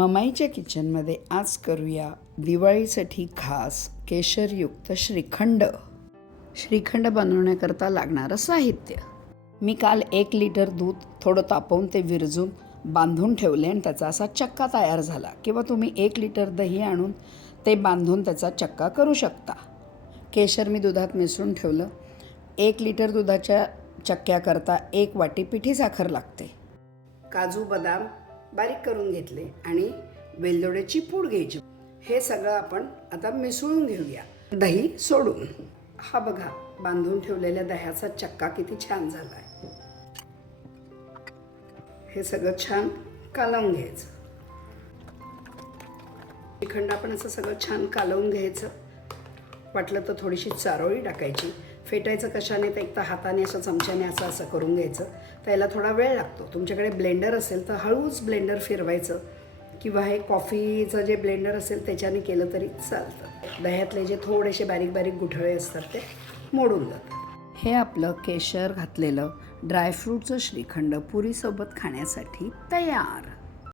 ममाईच्या किचनमध्ये आज करूया दिवाळीसाठी खास केशरयुक्त श्रीखंड. श्रीखंड बनवण्याकरता लागणारं साहित्य. मी काल एक लिटर दूध थोडं तापवून ते विरजून बांधून ठेवले आणि त्याचा असा चक्का तयार झाला किंवा तुम्ही एक लिटर दही आणून ते बांधून त्याचा चक्का करू शकता. केशर मी दुधात मिसळून ठेवलं. एक लिटर दुधाच्या चक्क्याकरता एक वाटी पिठी साखर लागते. काजू बदाम बारीक करून घेतले आणि वेलदोड्याची पूड घ्यायची. हे सगळं आपण आता मिसळून घेऊया. दही सोडून. हा बघा बांधून ठेवलेल्या दह्याचा चक्का किती छान झाला आहे हे सगळं छान कालवून घ्यायचं. श्रीखंड आपण असं सगळं छान कालवून घ्यायचं. वाटलं तर थोडीशी चारोळी टाकायची. फेटायचं कशाने? तर एक तर हाताने असं चमच्याने असं असं करून घ्यायचं. त्याला थोडा वेळ लागतो. तुमच्याकडे ब्लेंडर असेल तर हळूच ब्लेंडर फिरवायचं. किंवा हे कॉफीचं जे ब्लेंडर असेल त्याच्याने केलं तरी चालतं. दह्यातले जे थोडेसे बारीक बारीक गुठळे असतात ते मोडून जातात. हे आपलं केशर घातलेलं ड्रायफ्रूटचं श्रीखंड पुरीसोबत खाण्यासाठी तयार.